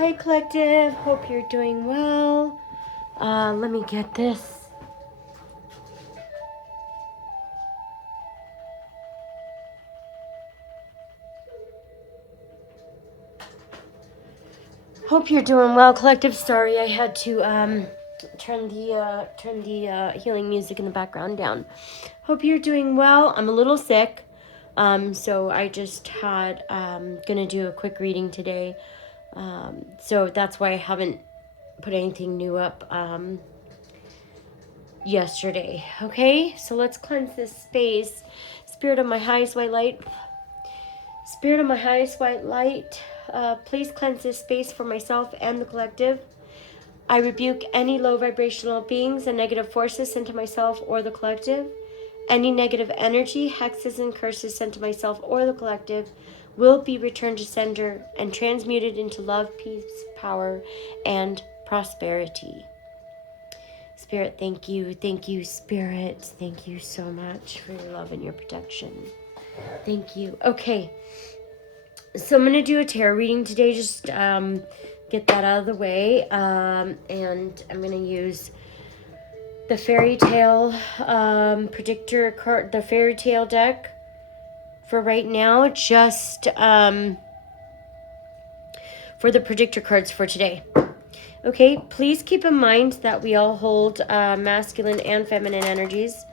Hi, Collective. Hope you're doing well. Let me get this. Hope you're doing well, Collective. Sorry, I had to turn the healing music in the background down. Hope you're doing well. I'm a little sick, so I just had gonna do a quick reading today. So that's why I haven't put anything new up yesterday. Okay, so let's cleanse this space. Spirit of my highest white light. Spirit of my highest white light, please cleanse this space for myself and the collective. I rebuke any low vibrational beings and negative forces sent to myself or the collective. Any negative energy, hexes, and curses sent to myself or the collective will be returned to sender and transmuted into love, peace, power, and prosperity. Spirit, thank you. Thank you, Spirit. Thank you so much for your love and your protection. Thank you. Okay. So I'm going to do a tarot reading today, just get that out of the way, and I'm going to use the fairy tale predictor card, the fairy tale deck for right now, just for the predictor cards for today. Okay, please keep in mind that we all hold masculine and feminine energies.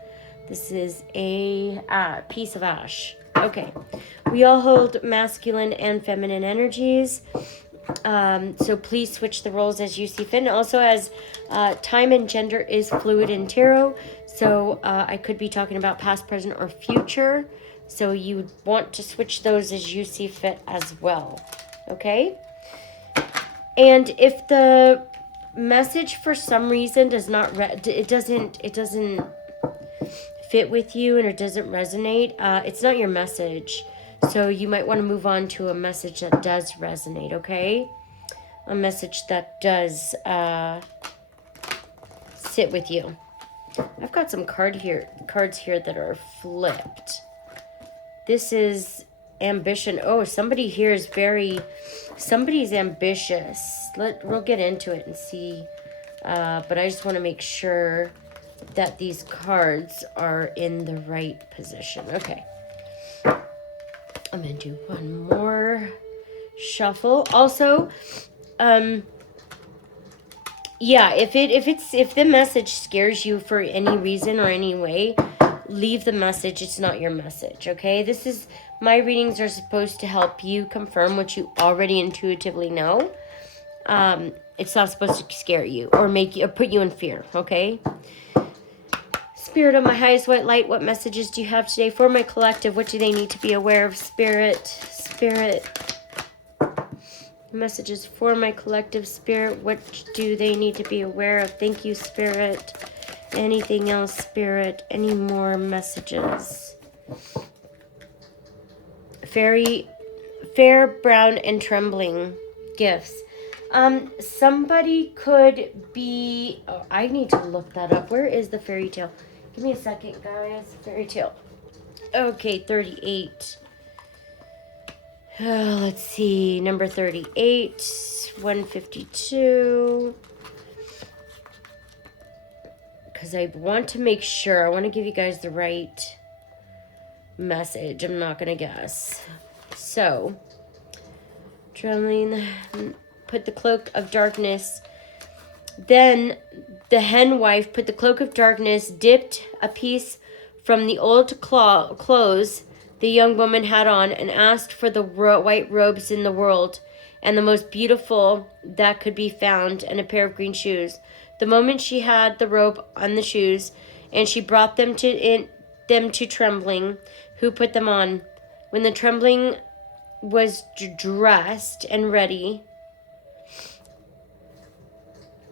This is a piece of ash. Okay, we all hold masculine and feminine energies. So please switch the roles as you see fit. And also, as time and gender is fluid in tarot, so I could be talking about past, present, or future. So you want to switch those as you see fit as well. Okay? And if the message for some reason does not it doesn't fit with you and it doesn't resonate, it's not your message. So you might want to move on to a message that does resonate, okay? A message that does sit with you. I've got some cards here that are flipped. This is ambition. Oh, somebody here is somebody's ambitious. We'll get into it and see. But I just want to make sure that these cards are in the right position. Okay. I'm going to do one more shuffle. Also, yeah, if the message scares you for any reason or any way, leave the message. It's not your message, okay? My readings are supposed to help you confirm what you already intuitively know. It's not supposed to scare you or put you in fear, okay? Spirit of my highest white light, what messages do you have today for my collective? What do they need to be aware of? Spirit. Messages for my collective, Spirit. What do they need to be aware of? Thank you, Spirit. Anything else, Spirit? Any more messages? Fair, brown, and trembling gifts. Somebody could be... Oh, I need to look that up. Where is the fairy tale? Give me a second, guys. Fairy tale. Okay, 38. Let's see. Number 38. 152. Because I want to make sure. I want to give you guys the right message. I'm not going to guess. So, trembling... Put the cloak of darkness. Then the hen wife put the cloak of darkness, dipped a piece from the old clothes the young woman had on, and asked for the white robes in the world, and the most beautiful that could be found, and a pair of green shoes. The moment she had the robe on the shoes, and she brought them to Trembling, who put them on. When the Trembling was dressed and ready,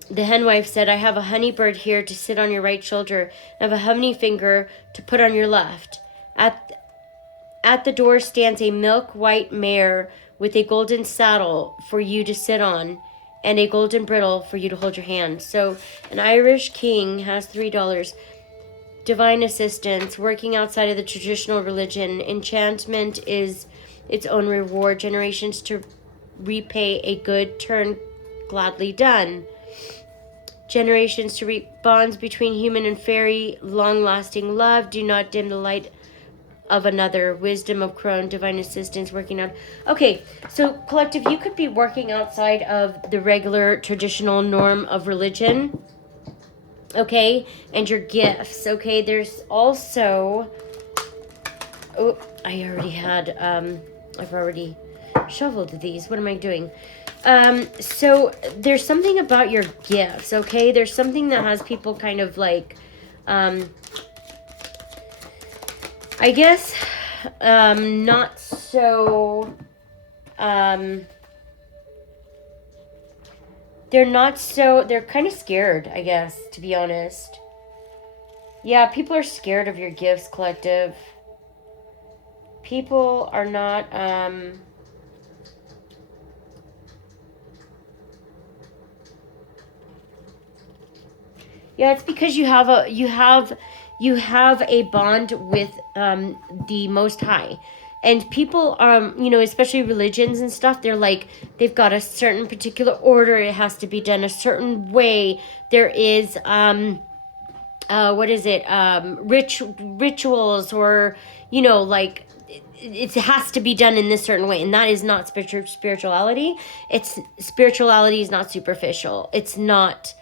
the hen wife said, I have a honey bird here to sit on your right shoulder. I have a honey finger to put on your left. At the door stands a milk white mare with a golden saddle for you to sit on and a golden bridle for you to hold your hand. So an Irish king has $3. Divine assistance, working outside of the traditional religion. Enchantment is its own reward. Generations to repay a good turn gladly done. Generations to reap bonds between human and fairy, long-lasting love. Do not dim the light of another. Wisdom of crone, divine assistance, working out. Okay, so collective, you could be working outside of the regular traditional norm of religion, okay, and your gifts, okay. There's also, oh, I already had, I've already shoveled these. What am I doing? So there's something about your gifts, okay? There's something that has people kind of like, I guess, not so, they're kind of scared, I guess, to be honest. Yeah, people are scared of your gifts, collective. People are not, yeah, it's because you have a bond with the Most High, and people especially religions and stuff. They're like, they've got a certain particular order. It has to be done a certain way. There is what is it? Rituals, or like it has to be done in this certain way, and that is not spirituality. Spirituality is not superficial. It's not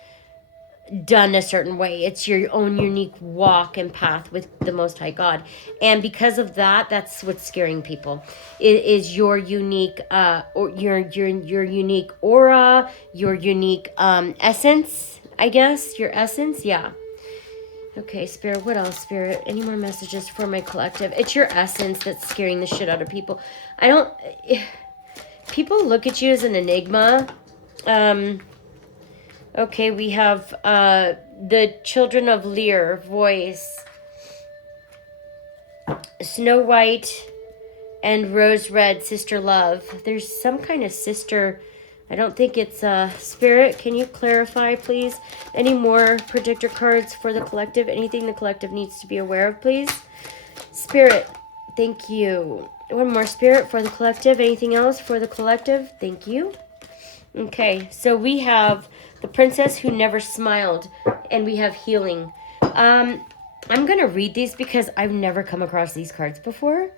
done a certain way. It's your own unique walk and path with the Most High God. And because of that, that's what's scaring people. It is your unique or your unique aura, your unique essence, I guess. Your essence, yeah. Okay, Spirit, what else, Spirit? Any more messages for my collective? It's your essence that's scaring the shit out of people. People look at you as an enigma. Okay, we have the Children of Lear voice. Snow White and Rose Red, sister love. There's some kind of sister. I don't think it's Spirit. Can you clarify, please? Any more predictor cards for the collective? Anything the collective needs to be aware of, please? Spirit, thank you. One more, Spirit, for the collective. Anything else for the collective? Thank you. Okay, so we have the Princess Who Never Smiled, and we have Healing. I'm going to read these because I've never come across these cards before.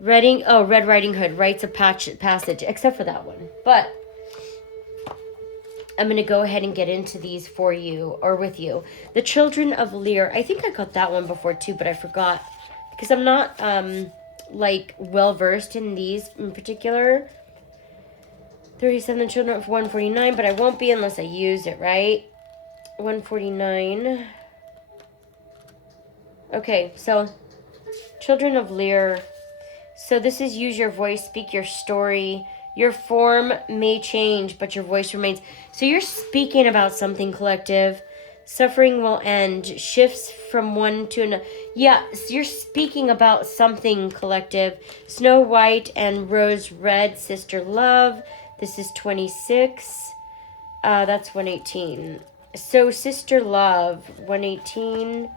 Red Riding Hood writes a passage, except for that one. But I'm going to go ahead and get into these for you, or with you. The Children of Lear. I think I got that one before too, but I forgot. Because I'm not, well-versed in these in particular. 37 Children of 149, but I won't be unless I use it, right? 149. Okay, so Children of Lear. So this is use your voice, speak your story. Your form may change, but your voice remains. So you're speaking about something, collective. Suffering will end. Shifts from one to another. Yeah, so you're speaking about something, collective. Snow White and Rose Red, sister love. This is 26. That's 118. So sister love, 118.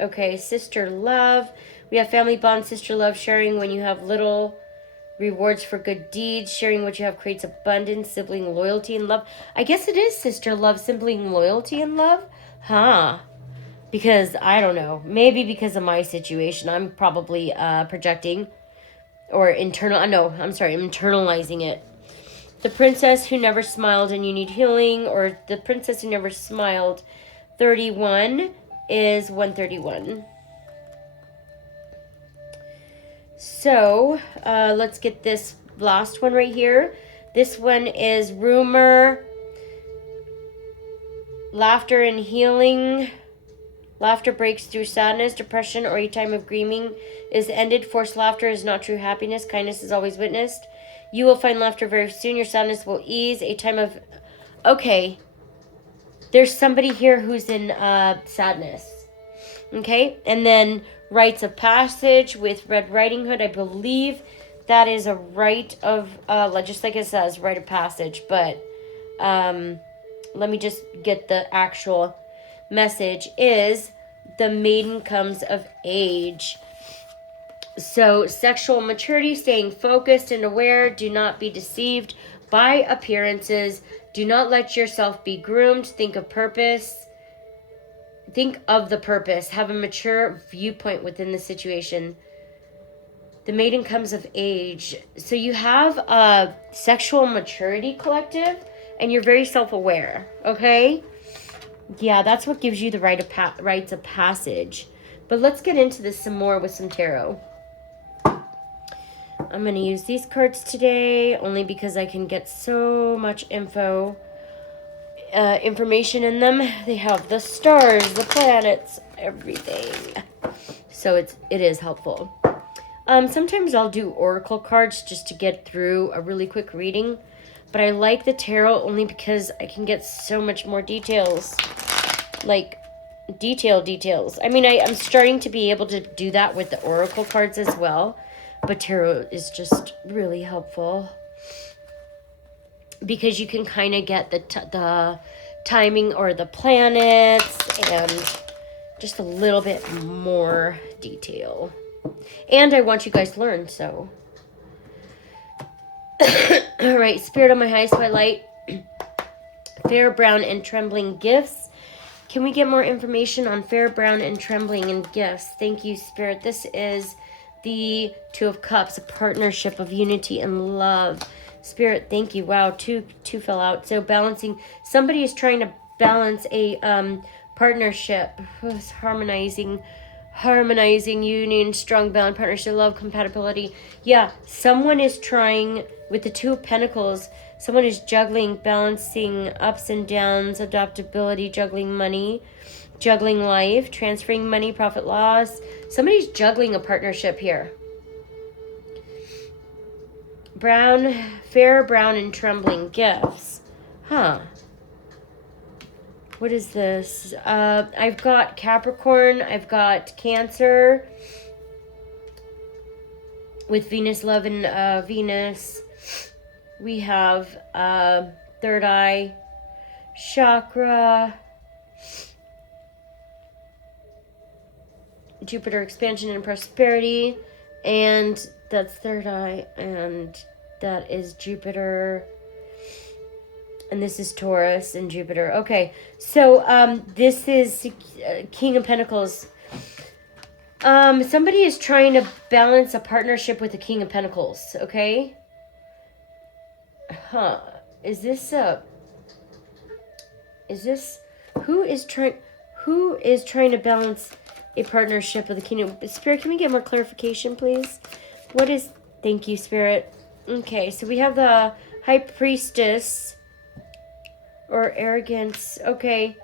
Okay, sister love. We have family bond, sister love, sharing when you have little, rewards for good deeds, sharing what you have creates abundance, sibling loyalty and love. I guess it is sister love, sibling loyalty and love. Huh. Because, I don't know, maybe because of my situation, I'm probably projecting or internalizing it. The Princess Who Never Smiled and You Need Healing, or The Princess Who Never Smiled, 31 is 131. So, let's get this last one right here. This one is rumor, laughter and healing. Laughter breaks through sadness, depression, or a time of grieving is ended. Forced laughter is not true happiness. Kindness is always witnessed. You will find laughter very soon. Your sadness will ease. A time of... Okay. There's somebody here who's in sadness. Okay? And then rites of passage with Red Riding Hood. I believe that is a rite of... just like it says, rite of passage. But let me just get the actual... message is the maiden comes of age. So sexual maturity, staying focused and aware. Do not be deceived by appearances. Do not let yourself be groomed. Think of purpose. Think of the purpose. Have a mature viewpoint within the situation. The maiden comes of age. So you have a sexual maturity collective, and you're very self-aware, okay? Yeah, that's what gives you the rites of passage. But let's get into this some more with some tarot. I'm going to use these cards today only because I can get so much information in them. They have the stars, the planets, everything. So it is helpful. Sometimes I'll do oracle cards just to get through a really quick reading. But I like the tarot only because I can get so much more details. Like, details. I mean, I'm starting to be able to do that with the oracle cards as well. But tarot is just really helpful. Because you can kind of get the timing or the planets and just a little bit more detail. And I want you guys to learn, so. All right, Spirit of my highest white light. Fair, brown, and trembling gifts. Can we get more information on fair, brown, and trembling and gifts? Thank you, Spirit. This is the Two of Cups, a partnership of unity and love. Spirit, thank you. Wow, two fell out. So balancing. Somebody is trying to balance a partnership. Harmonizing union, strong bound partnership, love, compatibility. Yeah, someone is trying with the Two of Pentacles. Someone is juggling, balancing ups and downs, adaptability, juggling money, juggling life, transferring money, profit loss. Somebody's juggling a partnership here. Brown, fair, brown, and trembling gifts. Huh. What is this? I've got Capricorn. I've got Cancer. With Venus, love, and Venus. We have third eye chakra. Jupiter, expansion and prosperity. And that's third eye. And that is Jupiter. And this is Taurus and Jupiter. Okay, so this is King of Pentacles. Somebody is trying to balance a partnership with the King of Pentacles, okay? Huh. Who is trying to balance a partnership with the King of Spirit? Can we get more clarification, please? Thank you, Spirit. Okay, so we have the High Priestess. Or arrogance. Okay.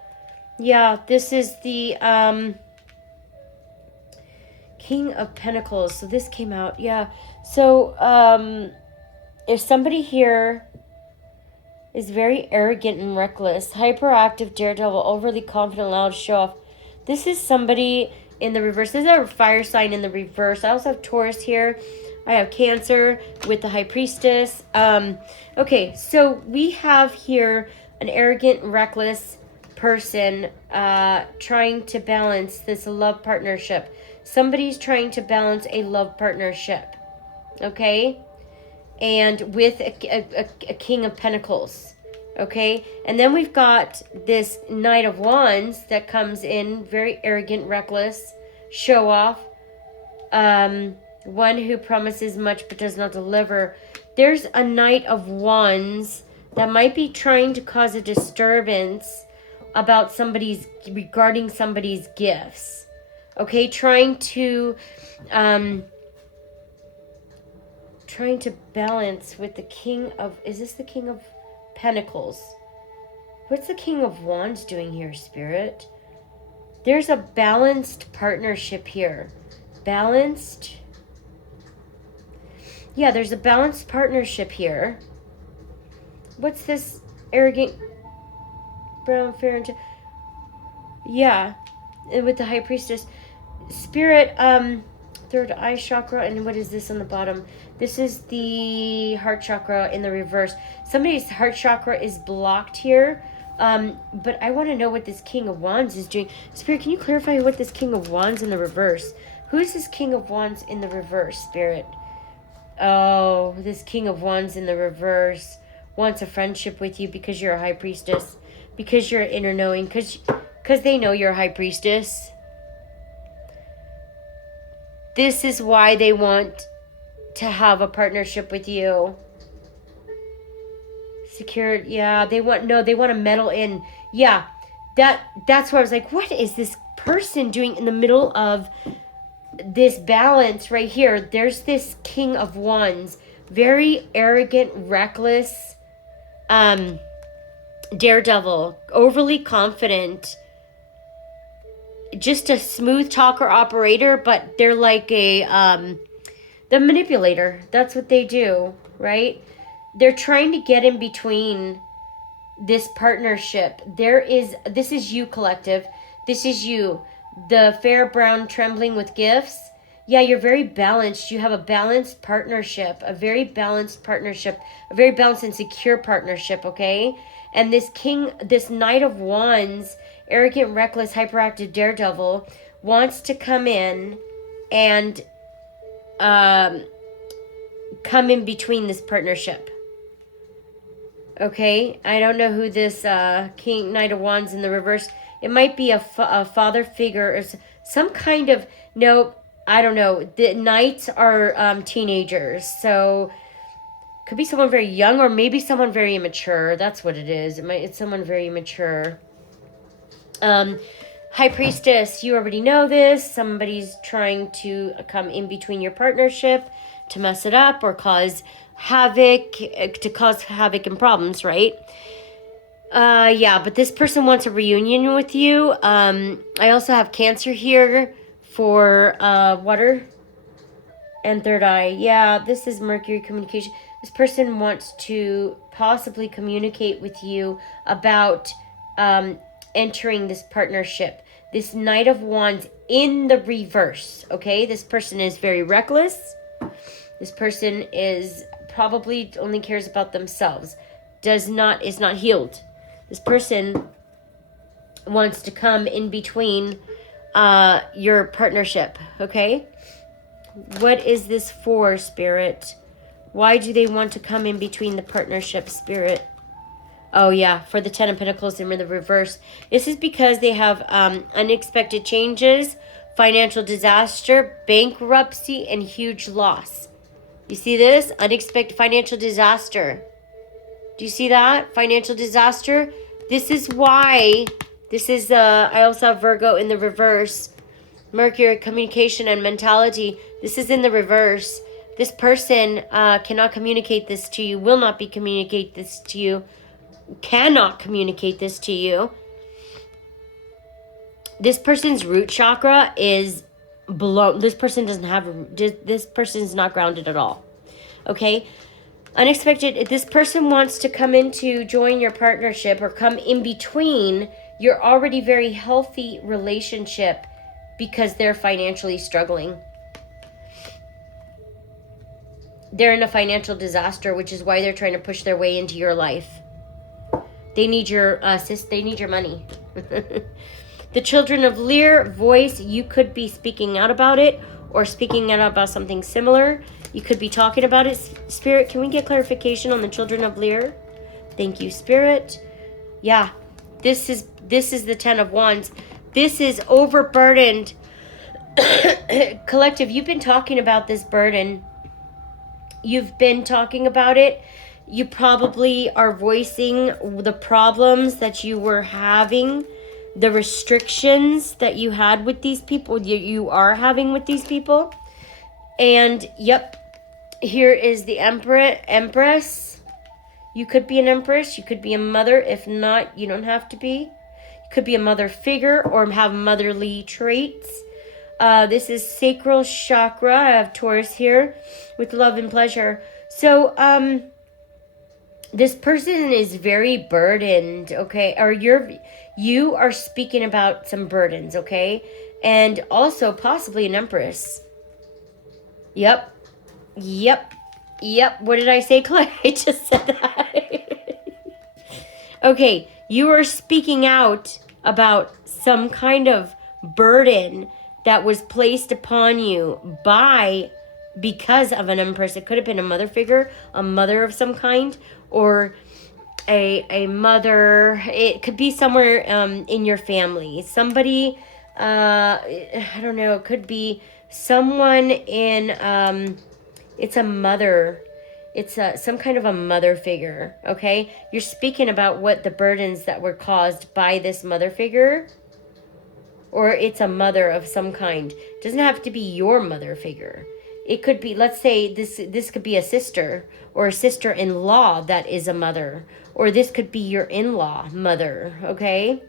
Yeah, this is the King of Pentacles. So this came out. Yeah. So if somebody here is very arrogant and reckless, hyperactive, daredevil, overly confident, loud, show off. This is somebody in the reverse. This is a fire sign in the reverse. I also have Taurus here. I have Cancer with the High Priestess. Okay, so we have here an arrogant, reckless person trying to balance this love partnership. Somebody's trying to balance a love partnership, okay? And with a King of Pentacles, okay? And then we've got this Knight of Wands that comes in, very arrogant, reckless, show off, one who promises much but does not deliver. There's a Knight of Wands that might be trying to cause a disturbance regarding somebody's gifts. Okay, trying to balance with the King of, is this the King of Pentacles? What's the King of Wands doing here, Spirit? There's a balanced partnership here. Balanced. Yeah, there's a balanced partnership here. What's this arrogant brown fair and yeah, with the High Priestess. Spirit, third eye chakra, and what is this on the bottom? This is the heart chakra in the reverse. Somebody's heart chakra is blocked here. But I want to know what this King of Wands is doing. Spirit, can you clarify what this King of Wands in the reverse? Who's this King of Wands in the reverse, Spirit? Oh, this King of Wands in the reverse wants a friendship with you because you're a high priestess. Because you're inner knowing. Because they know you're a high priestess. This is why they want to have a partnership with you. Secured, yeah, they want to meddle in. Yeah, that's where I was like, what is this person doing in the middle of this balance right here? There's this King of Wands, very arrogant, reckless, daredevil, overly confident, just a smooth talker operator, but they're like the manipulator. That's what they do, right? They're trying to get in between this partnership. This is you, collective. This is you. The fair brown trembling with gifts. Yeah, you're very balanced. You have a balanced partnership, a very balanced partnership, a very balanced and secure partnership, okay? And this Knight of Wands, arrogant, reckless, hyperactive daredevil, wants to come in and come in between this partnership. Okay, I don't know who this Knight of Wands in the reverse. It might be a father figure or some kind of, no, I don't know. The knights are teenagers, so could be someone very young or maybe someone very immature. That's what it is. It's someone very immature. High Priestess, you already know this. Somebody's trying to come in between your partnership to mess it up or cause havoc and problems, right? Yeah, but this person wants a reunion with you. I also have Cancer here for water and third eye. Yeah, this is Mercury communication. This person wants to possibly communicate with you about entering this partnership. This Knight of Wands in the reverse, okay? This person is very reckless. This person is probably only cares about themselves. Is not healed. This person wants to come in between your partnership, okay? What is this for, Spirit? Why do they want to come in between the partnership, Spirit? Oh, yeah, for the Ten of Pentacles in the reverse. This is because they have unexpected changes, financial disaster, bankruptcy, and huge loss. You see this? Unexpected financial disaster. Do you see that? Financial disaster. This is why. This is, I also have Virgo in the reverse. Mercury, communication and mentality. This is in the reverse. This person cannot communicate this to you, will not communicate this to you, cannot communicate this to you. This person's root chakra is below. This person doesn't have, this person's not grounded at all. Okay? Unexpected, this person wants to come in to join your partnership or come in between your already very healthy relationship because they're financially struggling. They're in a financial disaster, which is why they're trying to push their way into your life. They need your they need your money. The Children of Lear voice, you could be speaking out about it or speaking out about something similar. You could be talking about it. Spirit, can we get clarification on the Children of Lear? Thank you, Spirit. Yeah, this is the Ten of Wands. This is overburdened. Collective, you've been talking about this burden. You've been talking about it. You probably are voicing the problems that you were having, the restrictions that you had with these people, you are having with these people. And, yep, here is the Empress. You could be an Empress. You could be a mother. If not, you don't have to be. You could be a mother figure or have motherly traits. This is sacral chakra. I have Taurus here with love and pleasure. So, this person is very burdened, okay? Or you are speaking about some burdens, okay? And also possibly an Empress. Yep. What did I say, Clay? I just said that. Okay, you are speaking out about some kind of burden that was placed upon you because of an unperson. It could have been a mother figure, a mother of some kind, or a mother. It could be somewhere in your family. Somebody, I don't know, it could be someone in, it's a mother. It's some kind of a mother figure, okay? You're speaking about what the burdens that were caused by this mother figure, or it's a mother of some kind. It doesn't have to be your mother figure. It could be, let's say this could be a sister or a sister-in-law that is a mother, or this could be your in-law mother, okay?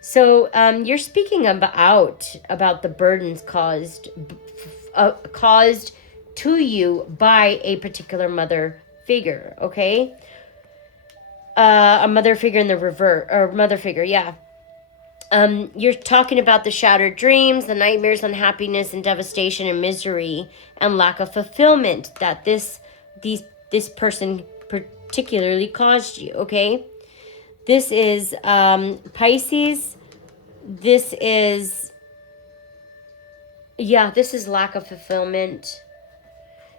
So you're speaking about the burdens caused to you by a particular mother figure, okay? A mother figure in the reverse, or mother figure, yeah. You're talking about the shattered dreams, the nightmares, unhappiness, and devastation, and misery, and lack of fulfillment that this person particularly caused you, okay? This is Pisces. This is lack of fulfillment.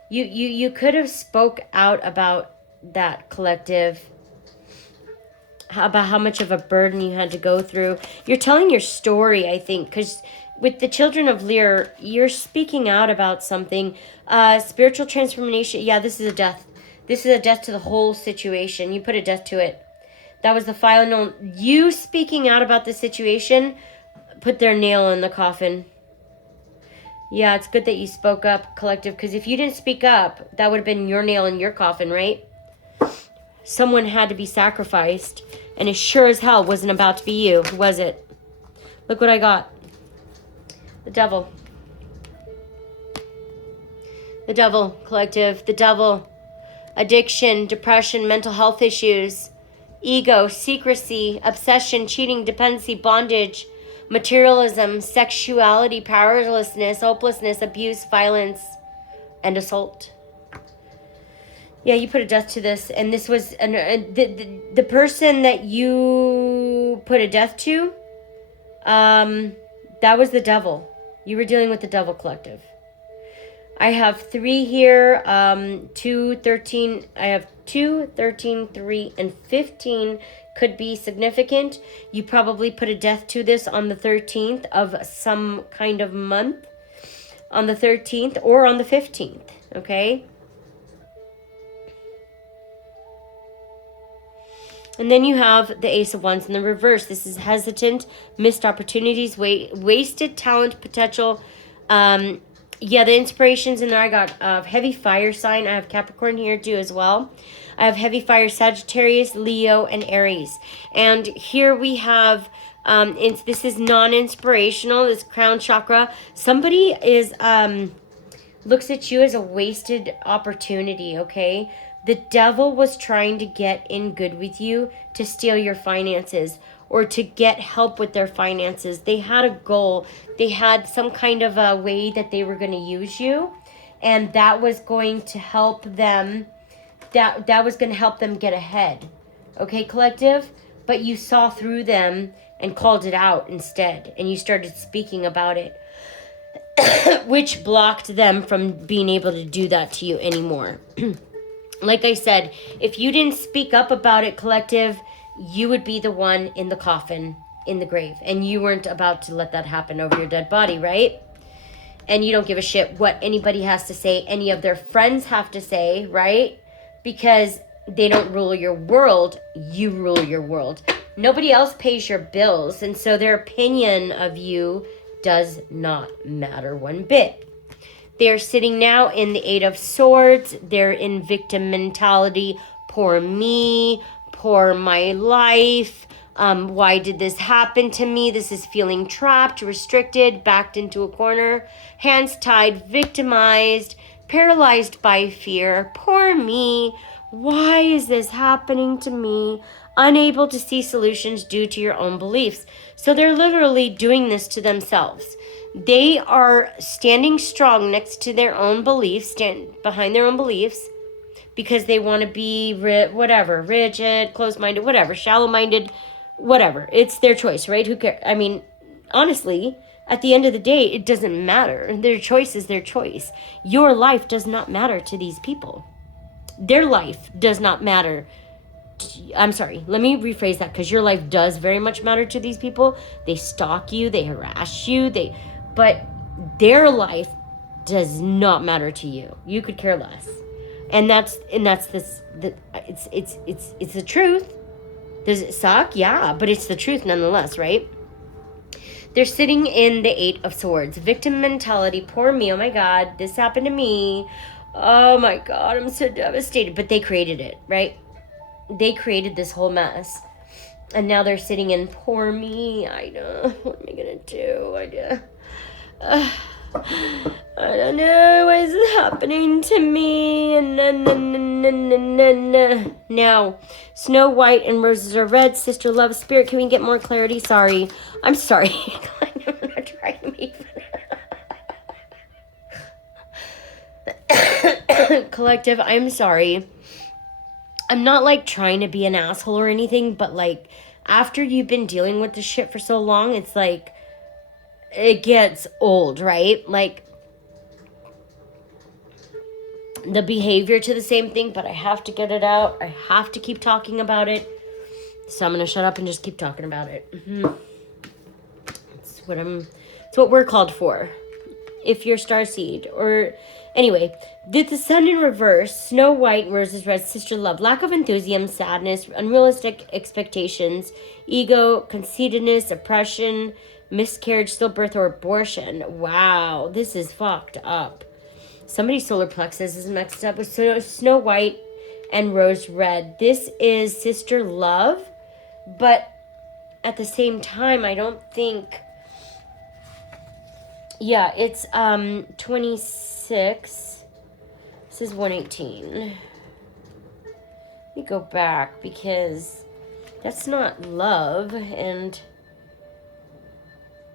You could have spoke out about that, collective, about how much of a burden you had to go through. You're telling your story, I think, because with the children of Lear, you're speaking out about something. Spiritual transformation. Yeah, this is a death. This is a death to the whole situation. You put a death to it. That was the final. You speaking out about the situation put their nail in the coffin. Yeah, it's good that you spoke up, collective, because if you didn't speak up, that would have been your nail in your coffin, right? Someone had to be sacrificed, and it sure as hell wasn't about to be you, was it? Look what I got. The devil. The devil, collective. The devil. Addiction, depression, mental health issues, ego, secrecy, obsession, cheating, dependency, bondage, materialism, sexuality, powerlessness, hopelessness, abuse, violence, and assault. Yeah, you put a death to this, and this was the person that you put a death to. That was the devil. You were dealing with the devil, collective. I have 3 here. 2, 13. I have 2, 13, 3, and 15 could be significant. You probably put a death to this on the 13th of some kind of month, on the 13th or on the 15th. Okay. And then you have the Ace of Wands in the reverse. This is hesitant, missed opportunities, wasted talent, potential. Yeah, the inspirations in there. I got heavy fire sign. I have Capricorn here too as well. I have heavy fire, Sagittarius, Leo, and Aries. And here we have, this is non-inspirational, this crown chakra. Somebody is, looks at you as a wasted opportunity, okay? The devil was trying to get in good with you to steal your finances or to get help with their finances. They had a goal. They had some kind of a way that they were going to use you, and that was going to help them. That was going to help them get ahead. Okay, collective? But you saw through them and called it out instead, and you started speaking about it, which blocked them from being able to do that to you anymore. Like I said, if you didn't speak up about it, collective, you would be the one in the coffin, in the grave. And you weren't about to let that happen over your dead body, right? And you don't give a shit what anybody has to say, any of their friends have to say, right? Because they don't rule your world, you rule your world. Nobody else pays your bills, and so their opinion of you does not matter one bit. They're sitting now in the 8 of Swords. They're in victim mentality. Poor me. Poor my life. Why did this happen to me? This is feeling trapped, restricted, backed into a corner. Hands tied, victimized, paralyzed by fear. Poor me. Why is this happening to me? Unable to see solutions due to your own beliefs. So they're literally doing this to themselves. They are standing strong next to their own beliefs, stand behind their own beliefs, because they want to be rigid, closed-minded, whatever, shallow-minded, whatever. It's their choice, right? Who cares? I mean, honestly, At the end of the day, it doesn't matter. Their choice is their choice. Your life does not matter to these people. Their life does not matter. I'm sorry, let me rephrase that, because your life does very much matter to these people. They stalk you, they harass you, but their life does not matter to you. You could care less. And that's it's the truth. Does it suck? Yeah, but it's the truth nonetheless, right? They're sitting in the Eight of Swords. Victim mentality. Poor me. Oh my God, this happened to me. Oh my God, I'm so devastated. But they created it, right? They created this whole mess. And now they're sitting in, poor me. I know. What am I going to do? I don't know what is happening to me. Now, Snow White and Roses are red. Sister Love Spirit, can we get more clarity? Sorry. I'm sorry. I'm not trying to make fun. Collective, I'm sorry. I'm not like trying to be an asshole or anything, but like after you've been dealing with this shit for so long, it's like it gets old, right? Like the behavior to the same thing, but I have to get it out. I have to keep talking about it. So I'm going to shut up and just keep talking about it. It's what we're called for. If you're starseed or anyway, did the sun in reverse, Snow White, Roses red, Sister Love, lack of enthusiasm, sadness, unrealistic expectations, ego, conceitedness, oppression, miscarriage, stillbirth, or abortion. Wow, this is fucked up. Somebody's solar plexus is mixed up with Snow White and Rose Red. This is Sister Love, but at the same time, I don't think... Yeah, it's 26. This is 118. Let me go back because that's not love. And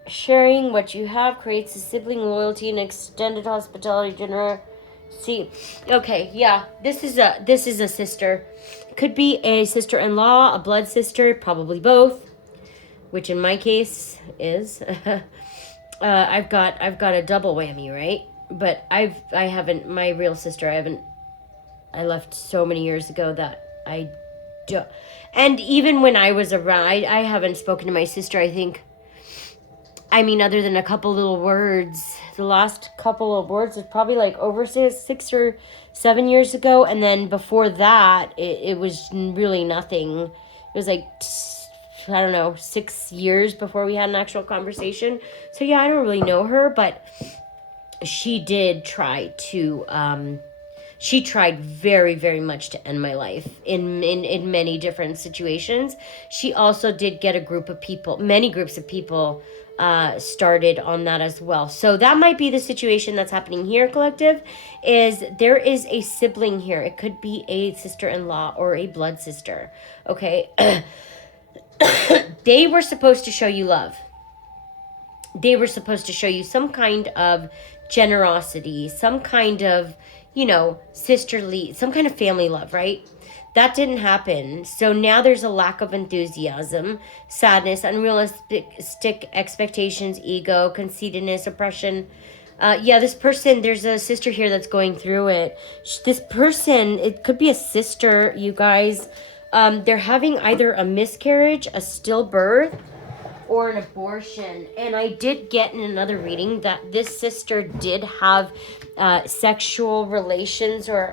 sharing what you have creates a sibling loyalty and extended hospitality dinner. See, okay, yeah, this is a sister. Could be a sister-in-law, a blood sister, probably both, which in my case is. I've got a double whammy, right? But I haven't, my real sister, I left so many years ago that I don't. And even when I was around, I haven't spoken to my sister, I think. I mean, other than a couple little words, the last couple of words was probably like over 6 or 7 years ago. And then before that, it was really nothing. It was like, I don't know, 6 years before we had an actual conversation. So yeah, I don't really know her, but she did try to, she tried very, very much to end my life in many different situations. She also did get a group of people, many groups of people, started on that as well. So that might be the situation that's happening here, collective, is there is a sibling here. It could be a sister-in-law or a blood sister, okay? They were supposed to show you love. They were supposed to show you some kind of generosity, some kind of, sisterly, some kind of family love, right? That didn't happen. So now there's a lack of enthusiasm, sadness, unrealistic expectations, ego, conceitedness, oppression. This person, there's a sister here that's going through it. This person, it could be a sister, you guys. They're having either a miscarriage, a stillbirth, or an abortion. And I did get in another reading that this sister did have sexual relations or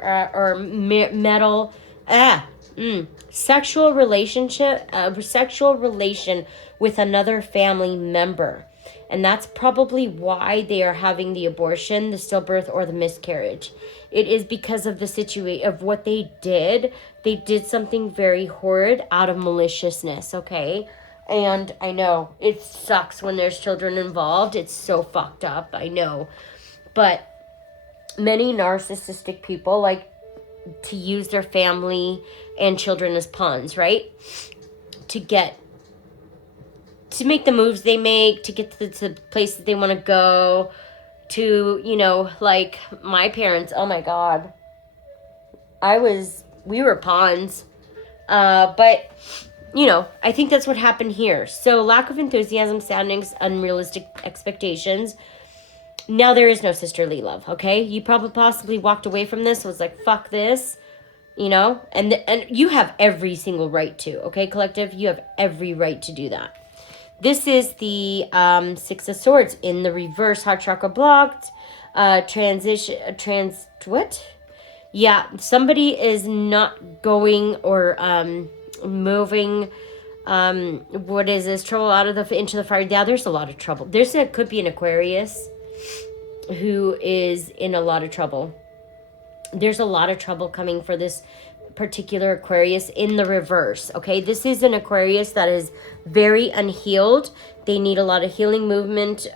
sexual relation with another family member. And that's probably why they are having the abortion, the stillbirth, or the miscarriage. It is because of the situation of what they did. They did something very horrid out of maliciousness, okay? And I know it sucks when there's children involved. It's so fucked up, I know. But many narcissistic people like to use their family and children as pawns, right? To make the moves they make, to get to the place that they want to go, to, like my parents, oh my God. We were pawns. But you know, I think that's what happened here. So lack of enthusiasm, sadness, unrealistic expectations. Now there is no sisterly love, okay? You probably possibly walked away from this, was like, fuck this, you know? And you have every single right to, okay, collective? You have every right to do that. This is the Six of Swords in the reverse, heart chakra blocked. What? Yeah, somebody is not going or moving. What is this? Trouble out of into the fire. Yeah, there's a lot of trouble. Could be an Aquarius who is in a lot of trouble. There's a lot of trouble coming for this particular Aquarius in the reverse. Okay, this is an Aquarius that is very unhealed. They need a lot of healing movement.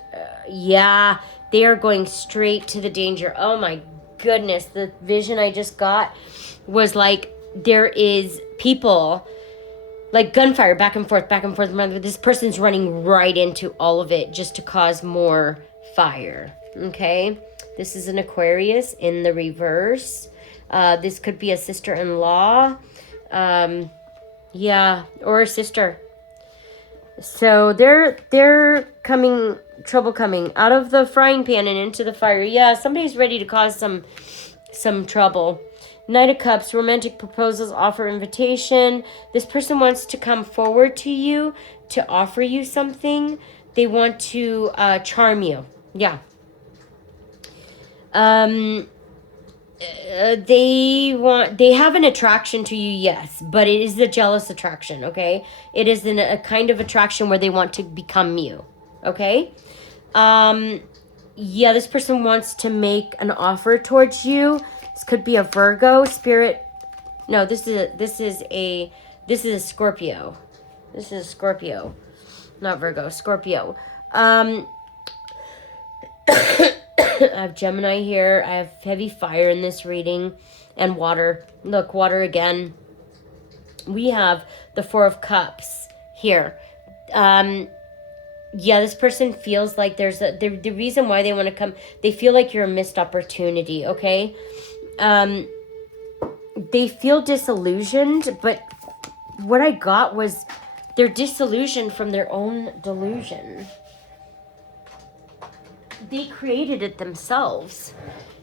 Yeah, they are going straight to the danger. Oh my goodness, the vision I just got was like there is people like gunfire back and forth. This person's running right into all of it just to cause more fire. Okay, this is an Aquarius in the reverse. This could be a sister-in-law. Yeah, or a sister. So they're trouble coming out of the frying pan and into the fire. Yeah, somebody's ready to cause some trouble. Knight of Cups, romantic proposals, offer, invitation. This person wants to come forward to you to offer you something. They want to charm you. Yeah. They have an attraction to you, yes, but it is the jealous attraction, okay? It is a kind of attraction where they want to become you, okay? Yeah, this person wants to make an offer towards you. This could be a Virgo spirit. No, this is a Scorpio. This is a Scorpio, not Virgo, Scorpio. I have Gemini here. I have heavy fire in this reading and water. Look, water again. We have the Four of Cups here. Yeah, this person feels like there's the reason why they want to come. They feel like you're a missed opportunity, okay? They feel disillusioned, but what I got was they're disillusioned from their own delusion. They created it themselves.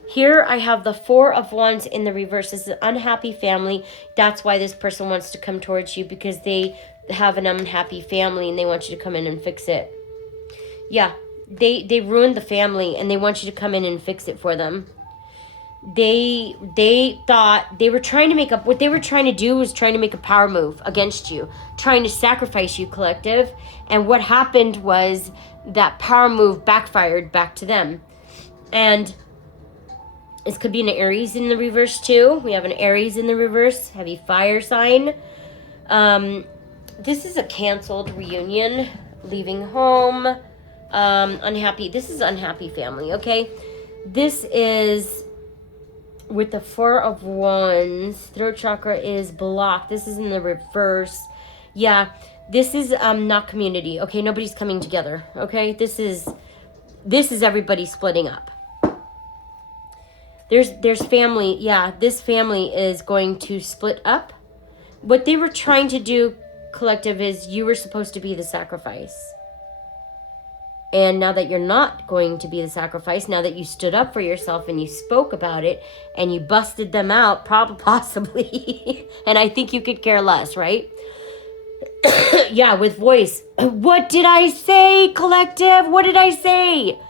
Here I have the Four of Wands in the reverse. This is an unhappy family. That's why this person wants to come towards you, because they have an unhappy family and they want you to come in and fix it. Yeah, they ruined the family and they want you to come in and fix it for them. They thought they were trying to make up. What they were trying to do was trying to make a power move against you, trying to sacrifice you, collective. And what happened was that power move backfired back to them. And this could be an Aries in the reverse too. We have an Aries in the reverse, heavy fire sign. This is a canceled reunion, leaving home, unhappy. This is unhappy family, okay? This is with the Four of Wands. Throat chakra is blocked. This is in the reverse. Yeah, this is not community. Okay, nobody's coming together. Okay, this is everybody splitting up. There's family. Yeah, this family is going to split up. What they were trying to do, collective, is you were supposed to be the sacrifice. And now that you're not going to be the sacrifice, now that you stood up for yourself and you spoke about it and you busted them out, possibly, and I think you could care less, right? Yeah, with voice. What did I say, collective? What did I say?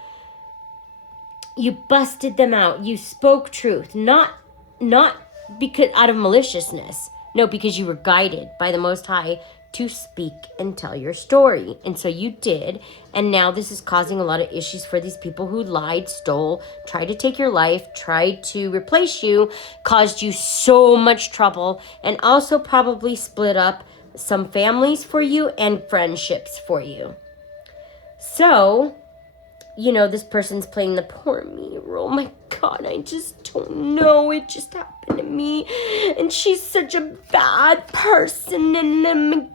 You busted them out. You spoke truth. Not because out of maliciousness. No, because you were guided by the Most High to speak and tell your story. And so you did. And now this is causing a lot of issues for these people who lied, stole, tried to take your life, tried to replace you, caused you so much trouble, and also probably split up some families for you and friendships for you. So, you know, this person's playing the poor me role. My God, I just don't know. It just happened to me. And she's such a bad person. And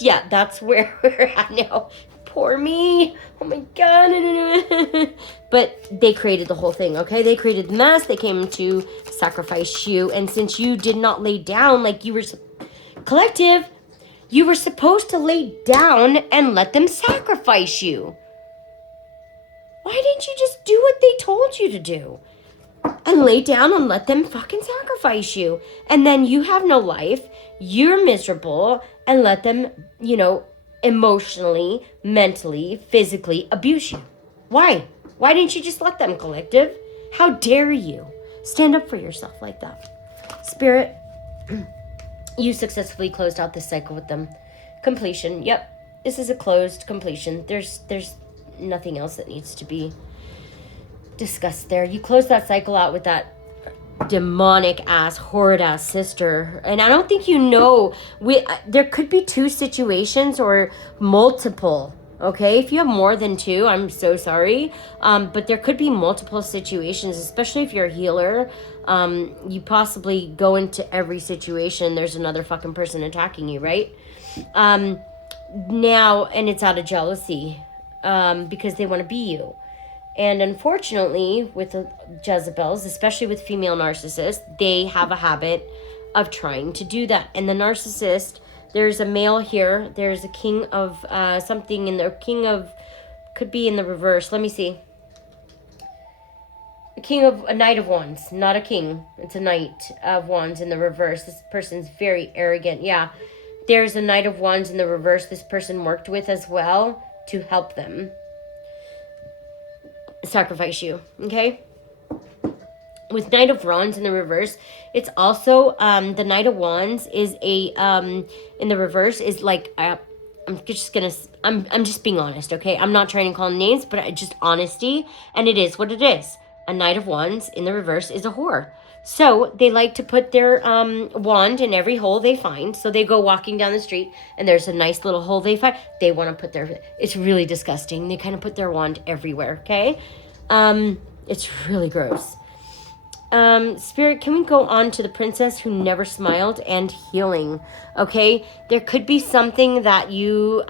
yeah, that's where we're at now. poor me. Oh my God. But they created the whole thing, okay? They created the mess. They came to sacrifice you. And since you did not lay down like you were collective, you were supposed to lay down and let them sacrifice you. Why didn't you just do what they told you to do? And lay down and let them fucking sacrifice you. And then you have no life. You're miserable. And let them, emotionally, mentally, physically abuse you. Why? Why didn't you just let them, collective? How dare you? Stand up for yourself like that. Spirit, you successfully closed out this cycle with them. Completion. Yep. This is a closed completion. There's nothing else that needs to be discussed there. You closed that cycle out with that demonic ass, horrid ass sister. And I don't think there could be 2 situations or multiple. Okay, if you have more than 2, I'm so sorry. But there could be multiple situations, especially if you're a healer. You possibly go into every situation. There's another fucking person attacking you, right? Now, and it's out of jealousy, because they want to be you. And unfortunately, with the Jezebels, especially with female narcissists, they have a habit of trying to do that. And the narcissist, there's a male here. There's a king of something in there. King of, could be in the reverse. Let me see. A knight of wands, not a king. It's a knight of wands in the reverse. This person's very arrogant. Yeah, there's a knight of wands in the reverse this person worked with as well to help them sacrifice you, okay? With Knight of Wands in the reverse, it's also, the Knight of Wands is in the reverse is like, I'm just being honest, okay? I'm not trying to call names, but just honesty, and it is what it is. A Knight of Wands in the reverse is a whore. So they like to put their wand in every hole they find. So they go walking down the street and there's a nice little hole they find. They want to put it's really disgusting. They kind of put their wand everywhere, okay? It's really gross. Spirit, can we go on to the princess who never smiled and healing? Okay, there could be something that you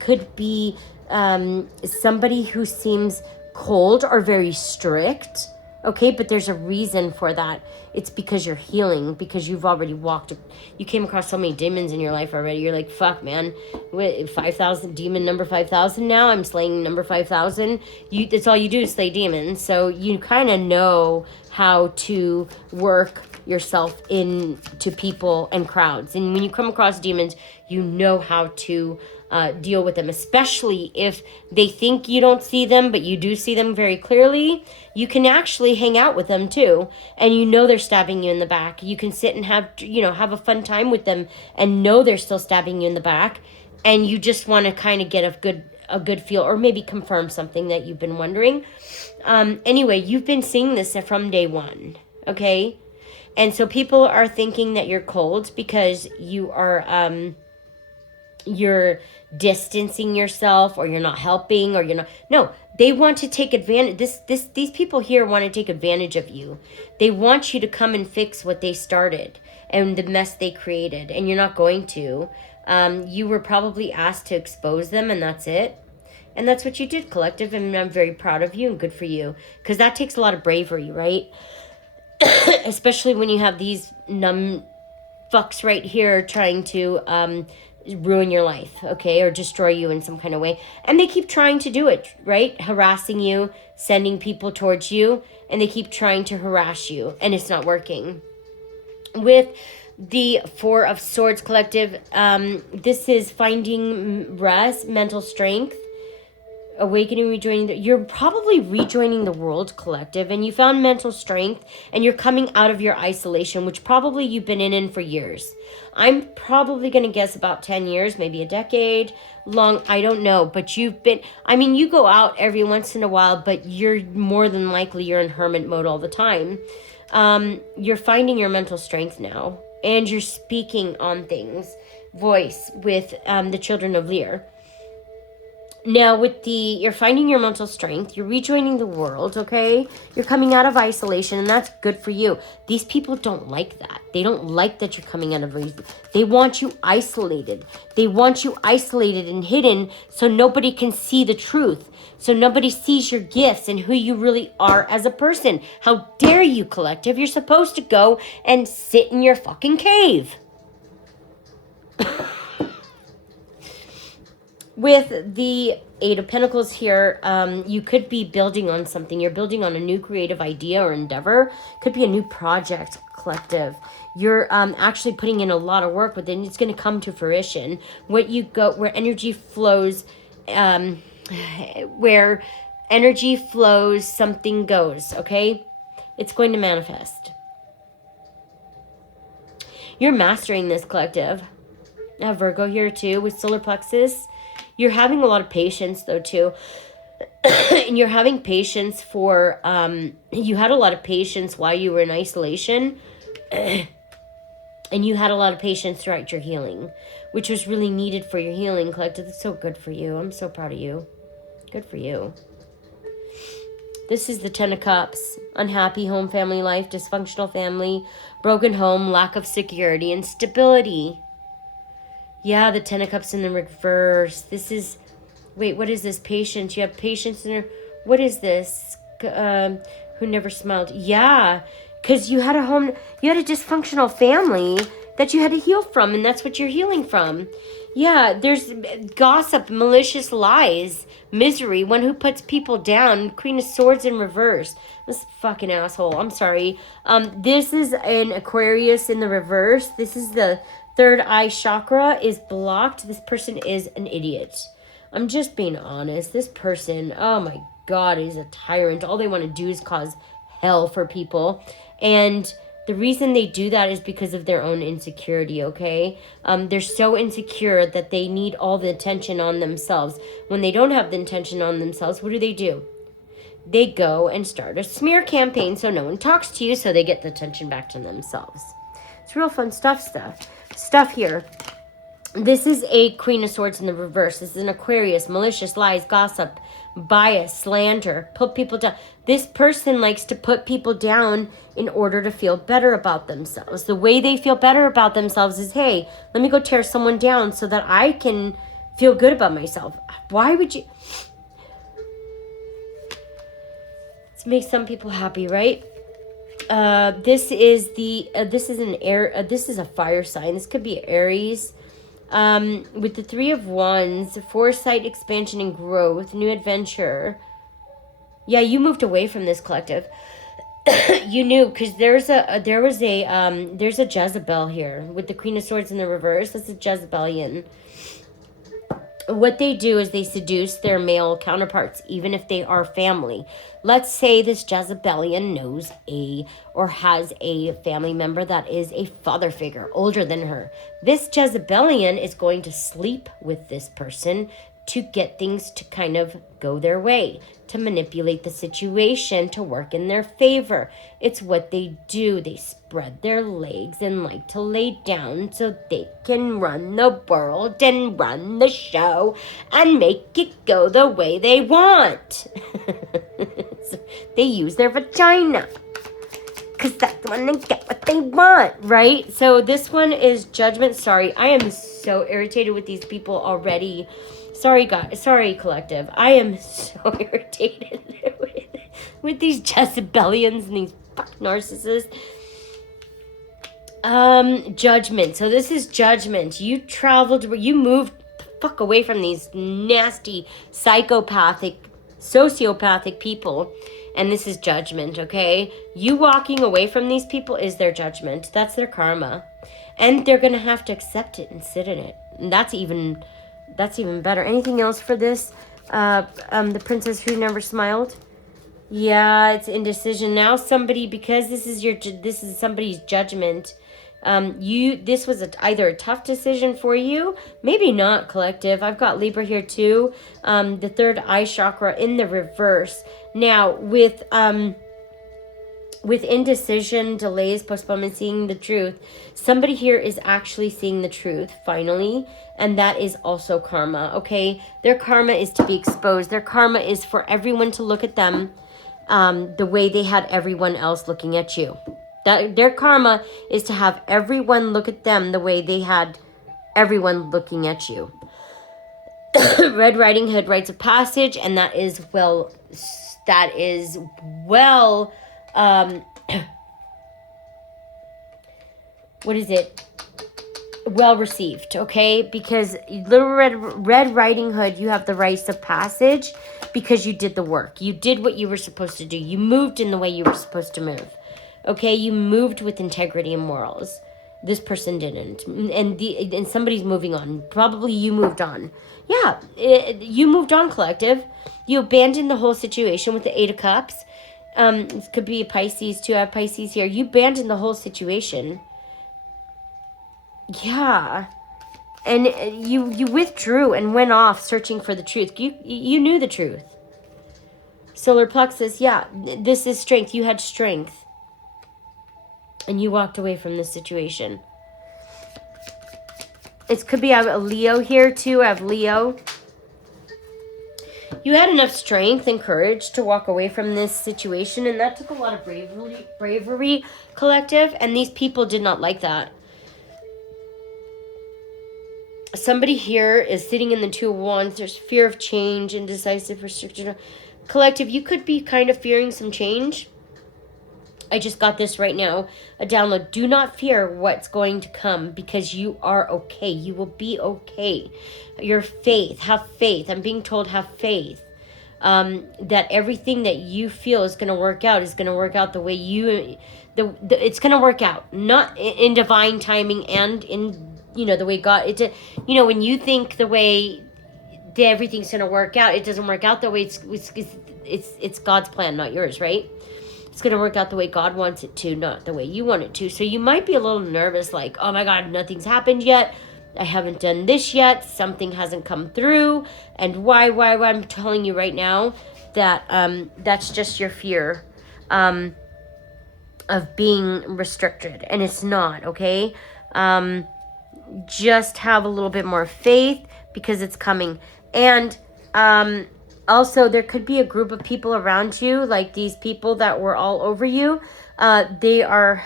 could be somebody who seems cold or very strict. Okay, but there's a reason for that. It's because you're healing, because you've already you came across so many demons in your life already. You're like, fuck, man, 5,000, demon number 5,000 now. I'm slaying number 5,000. That's all you do is slay demons. So you kind of know how to work yourself into people and crowds. And when you come across demons, you know how to deal with them, especially if they think you don't see them, but you do see them very clearly. You can actually hang out with them too, and you know they're stabbing you in the back. You can sit and have a fun time with them and know they're still stabbing you in the back, and you just want to kind of get a good feel, or maybe confirm something that you've been wondering. Anyway, you've been seeing this from day one, okay? And so people are thinking that you're cold because you are you're distancing yourself, or you're not helping, or you're not. No, they want to take advantage. These people here want to take advantage of you. They want you to come and fix what they started and the mess they created, and you're not going to. You were probably asked to expose them, and that's it. And that's what you did, collective, and I'm very proud of you and good for you, because that takes a lot of bravery, right? Especially when you have these numb fucks right here trying to ruin your life, okay, or destroy you in some kind of way. And they keep trying to do it, right? Harassing you, sending people towards you, and they keep trying to harass you, and it's not working. With the Four of Swords, collective, this is finding rest, mental strength, awakening, rejoining. You're probably rejoining the world, collective, and you found mental strength, and you're coming out of your isolation, which probably you've been in for years. I'm probably going to guess about 10 years, maybe a decade long. I don't know, but you go out every once in a while, but you're more than likely you're in hermit mode all the time. You're finding your mental strength now, and you're speaking on things, voice with the children of Lear. Now you're finding your mental strength, you're rejoining the world, okay? You're coming out of isolation, and that's good for you. These people don't like that. They don't like that you're coming out of they want you isolated. They want you isolated and hidden so nobody can see the truth. So nobody sees your gifts and who you really are as a person. How dare you, collective? You're supposed to go and sit in your fucking cave. With the Eight of Pentacles here, you could be building on something. You're building on a new creative idea or endeavor. Could be a new project, collective. You're actually putting in a lot of work, but then it's going to come to fruition. Where energy flows, something goes, okay? It's going to manifest. You're mastering this, collective. I have Virgo here too with solar plexus. You're having a lot of patience though too. And you're having patience for, you had a lot of patience while you were in isolation. And you had a lot of patience throughout your healing, which was really needed for your healing, collective. It's so good for you. I'm so proud of you. Good for you. This is the Ten of Cups. Unhappy home, family life, dysfunctional family, broken home, lack of security and stability. Yeah, the Ten of Cups in the reverse. This is, wait, what is this? Patience. You have patience in her. What is this? Who never smiled. Yeah, because you had a home, you had a dysfunctional family that you had to heal from, and that's what you're healing from. Yeah, there's gossip, malicious lies, misery, one who puts people down, Queen of Swords in reverse. This fucking asshole. I'm sorry. This is an Aquarius in the reverse. This is the third eye chakra is blocked. This person is an idiot. I'm just being honest. This person, oh my God, is a tyrant. All they want to do is cause hell for people. And the reason they do that is because of their own insecurity, okay? They're so insecure that they need all the attention on themselves. When they don't have the attention on themselves, what do? They go and start a smear campaign so no one talks to you, so they get the attention back to themselves. It's real fun stuff here. This is a Queen of Swords in the reverse. This is an Aquarius, malicious lies, gossip, bias, slander, put people down. This person likes to put people down in order to feel better about themselves. The way they feel better about themselves is, hey, let me go tear someone down so that I can feel good about myself. Why would you? Let's make some people happy, right? This is a fire sign. This could be Aries. With the Three of Wands, foresight, expansion, and growth, new adventure. Yeah, you moved away from this, collective. You knew, because there's a Jezebel here with the Queen of Swords in the reverse. That's a Jezebelian. What they do is they seduce their male counterparts, even if they are family. Let's say this Jezebelian knows or has a family member that is a father figure, older than her. This Jezebelian is going to sleep with this person to get things to kind of go their way, to manipulate the situation to work in their favor. It's what they do. They spread their legs and like to lay down so they can run the world and run the show and make it go the way they want. So they use their vagina because that's when they get what they want, right? So this one is Judgment. Sorry, I am so irritated with these people already. Sorry, guys. Sorry, collective. I am so irritated with these Jezebelians and these fuck narcissists. Judgment. So this is Judgment. You moved the fuck away from these nasty, psychopathic, sociopathic people. And this is Judgment, okay? You walking away from these people is their judgment. That's their karma. And they're going to have to accept it and sit in it. And that's even better. Anything else for this? The princess who never smiled. Yeah, it's indecision. Now somebody, because this is somebody's judgment. This was either a tough decision for you, maybe not, collective. I've got Libra here too. The third eye chakra in the reverse. Now with with indecision, delays, postponement, seeing the truth, somebody here is actually seeing the truth finally, and that is also karma, okay? Their karma is to be exposed. Their karma is for everyone to look at them the way they had everyone else looking at you. That their karma is to have everyone look at them the way they had everyone looking at you. Red Riding Hood rites of passage, and that is well, what is it? Well received, okay? Because Little Red Riding Hood, you have the rites of passage because you did the work. You did what you were supposed to do. You moved in the way you were supposed to move, okay? You moved with integrity and morals. This person didn't, and somebody's moving on. Probably you moved on. Yeah, you moved on, collective. You abandoned the whole situation with the Eight of Cups. It could be a Pisces too. I have Pisces here. You abandoned the whole situation. Yeah, and you withdrew and went off searching for the truth. You knew the truth. Solar plexus. Yeah, this is strength. You had strength, and you walked away from this situation. It could be I have a Leo here too. I have Leo. You had enough strength and courage to walk away from this situation, and that took a lot of bravery, collective, and these people did not like that. Somebody here is sitting in the Two of Wands. There's fear of change, indecisive, restriction. Collective, you could be kind of fearing some change. I just got this right now, a download. Do not fear what's going to come because you are okay. You will be okay. Your faith, have faith. I'm being told have faith. That everything that you feel is going to work out the way you, it's going to work out. Not in divine timing and in, the way God, when you think the way everything's going to work out, it doesn't work out the way it's God's plan, not yours, right? It's going to work out the way God wants it to, not the way you want it to. So you might be a little nervous, like, oh my God, nothing's happened yet. I haven't done this yet. Something hasn't come through. And why? I'm telling you right now that that's just your fear of being restricted. And it's not, okay? Just have a little bit more faith because it's coming. And also, there could be a group of people around you, like these people that were all over you. They are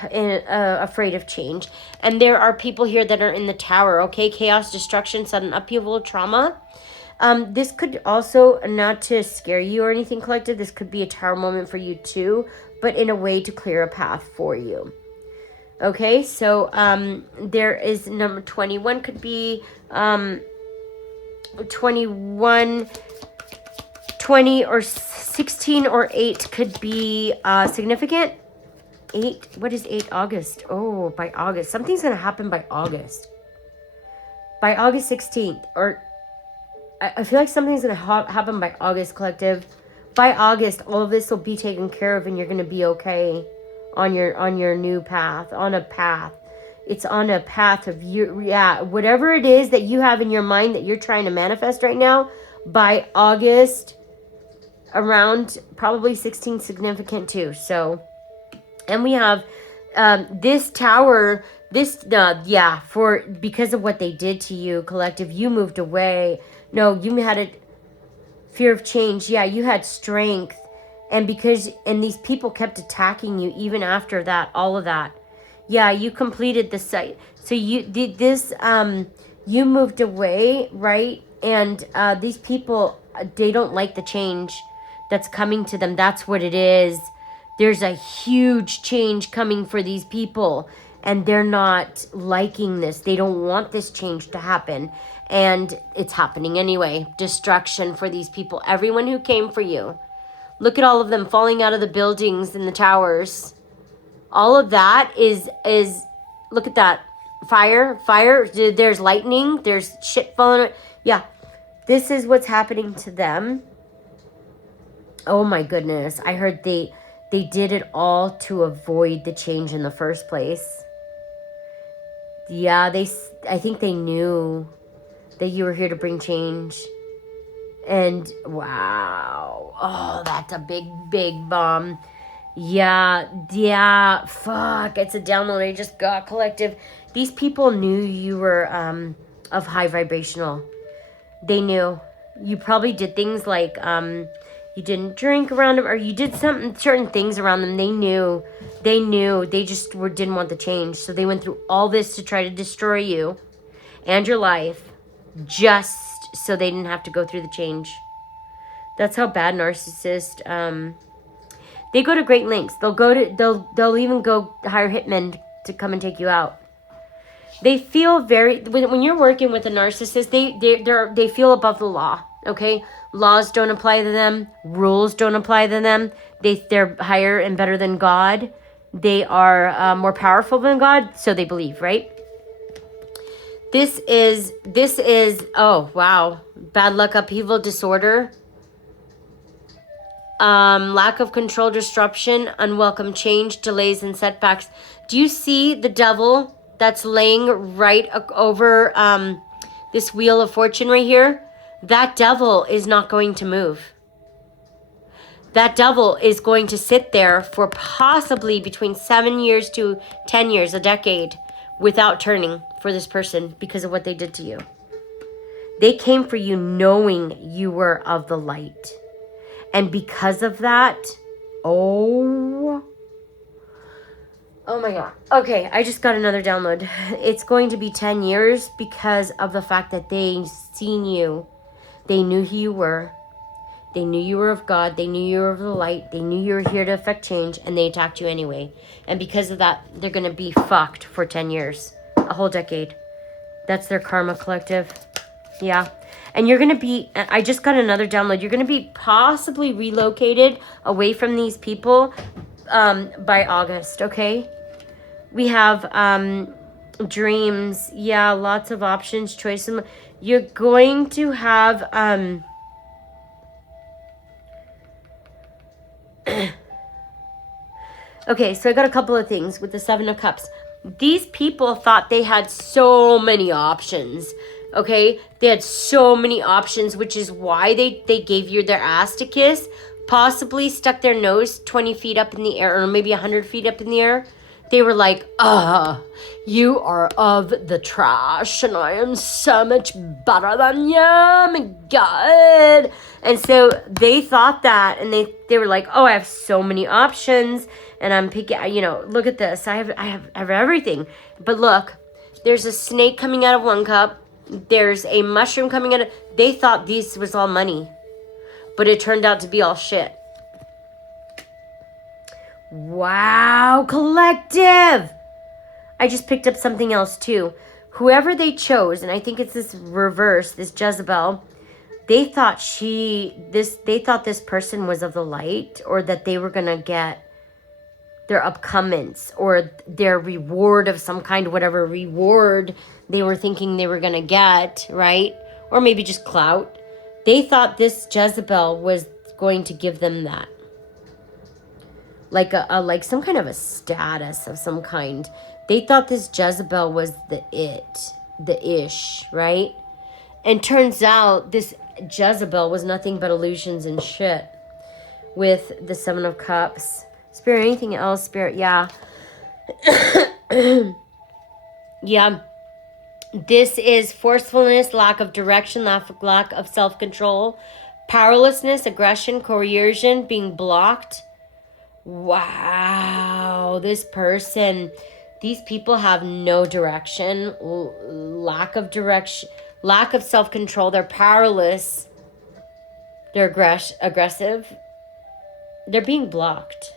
afraid of change. And there are people here that are in the Tower, okay? Chaos, destruction, sudden upheaval, trauma. This could also, not to scare you or anything, collective, this could be a Tower moment for you too, but in a way to clear a path for you. Okay, so there is number 21, could be 21... 20 or 16 or 8 could be significant. 8, what is 8? August. Oh, by August. Something's going to happen by August. By August 16th. Or I feel like something's going to happen by August, collective. By August, all of this will be taken care of and you're going to be okay on your new path. On a path. It's on a path of whatever it is that you have in your mind that you're trying to manifest right now, by August, around probably 16 significant too. So, and we have this Tower, because of what they did to you, collective, you moved away. No, you had a fear of change. Yeah, you had strength. And these people kept attacking you even after that, all of that. Yeah, you completed the site. So you did this, you moved away, right? And these people, they don't like the change that's coming to them. That's what it is. There's a huge change coming for these people, and they're not liking this. They don't want this change to happen, and it's happening anyway. Destruction for these people. Everyone who came for you. Look at all of them falling out of the buildings and the towers. All of that is look at that. Fire. There's lightning. There's shit falling. Yeah. This is what's happening to them. Oh my goodness. I heard they did it all to avoid the change in the first place. Yeah, I think they knew that you were here to bring change. And wow. Oh, that's a big, big bomb. Yeah, fuck. It's a download I just got, collective. These people knew you were of high vibrational. They knew. You probably did things like you didn't drink around them, or you did certain things around them. They knew. They just didn't want the change. So they went through all this to try to destroy you and your life just so they didn't have to go through the change. That's how bad narcissists they go to great lengths. They'll even go hire hitmen to come and take you out. They feel when you're working with a narcissist, they feel above the law. Okay, laws don't apply to them, rules don't apply to them. They're higher and better than God. They are more powerful than God, so they believe, right? This is oh wow, bad luck, upheaval, disorder. Lack of control, disruption, unwelcome change, delays, and setbacks. Do you see the devil that's laying right over this wheel of fortune right here? That devil is not going to move. That devil is going to sit there for possibly between 7 years to 10 years, a decade, without turning for this person because of what they did to you. They came for you knowing you were of the light. And because of that, oh my God. Okay, I just got another download. It's going to be 10 years because of the fact that they seen you. They knew who you were. They knew you were of God. They knew you were of the light. They knew you were here to affect change, and they attacked you anyway. And because of that, they're going to be fucked for 10 years. A whole decade. That's their karma, collective. Yeah. And you're going to be, I just got another download. You're going to be possibly relocated away from these people by August, okay? We have dreams. Yeah, lots of options, choices. You're going to have, okay, so I got a couple of things with the Seven of Cups. These people thought they had so many options. Okay, they had so many options, which is why they gave you their ass to kiss, possibly stuck their nose 20 feet up in the air, or maybe 100 feet up in the air. They were like, you are of the trash, and I am so much better than you, oh my God. And so they thought that, and they were like, oh, I have so many options, and I'm picking, look at this, I have everything. But look, there's a snake coming out of one cup. There's a mushroom coming out of... They thought these was all money. But it turned out to be all shit. Wow, collective! I just picked up something else too. Whoever they chose, and I think it's this reverse, this Jezebel, they thought this person was of the light, or that they were gonna get their upcomings or their reward of some kind, whatever reward they were thinking they were going to get, right? Or maybe just clout. They thought this Jezebel was going to give them that. Like like some kind of a status of some kind. They thought this Jezebel was the ish, right? And turns out this Jezebel was nothing but illusions and shit with the Seven of Cups. Spirit, anything else? Spirit, yeah. Yeah. This is forcefulness, lack of direction, lack of self-control, powerlessness, aggression, coercion, being blocked. Wow. This person, these people have no direction, lack of direction, lack of self-control. They're powerless. They're aggressive. They're being blocked.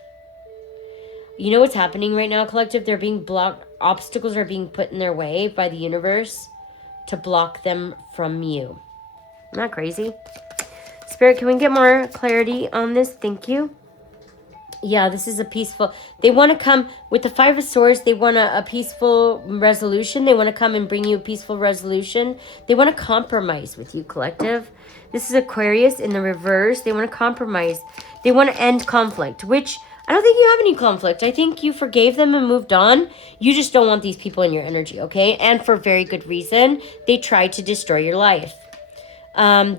You know what's happening right now, collective? They're being blocked. Obstacles are being put in their way by the universe to block them from you. Isn't that crazy? Spirit, can we get more clarity on this? Thank you. Yeah, this is a peaceful... They want to come with the Five of Swords. They want a peaceful resolution. They want to come and bring you a peaceful resolution. They want to compromise with you, collective. This is Aquarius in the reverse. They want to compromise. They want to end conflict, which... I don't think you have any conflict. I think you forgave them and moved on. You just don't want these people in your energy, okay? And for very good reason. They tried to destroy your life.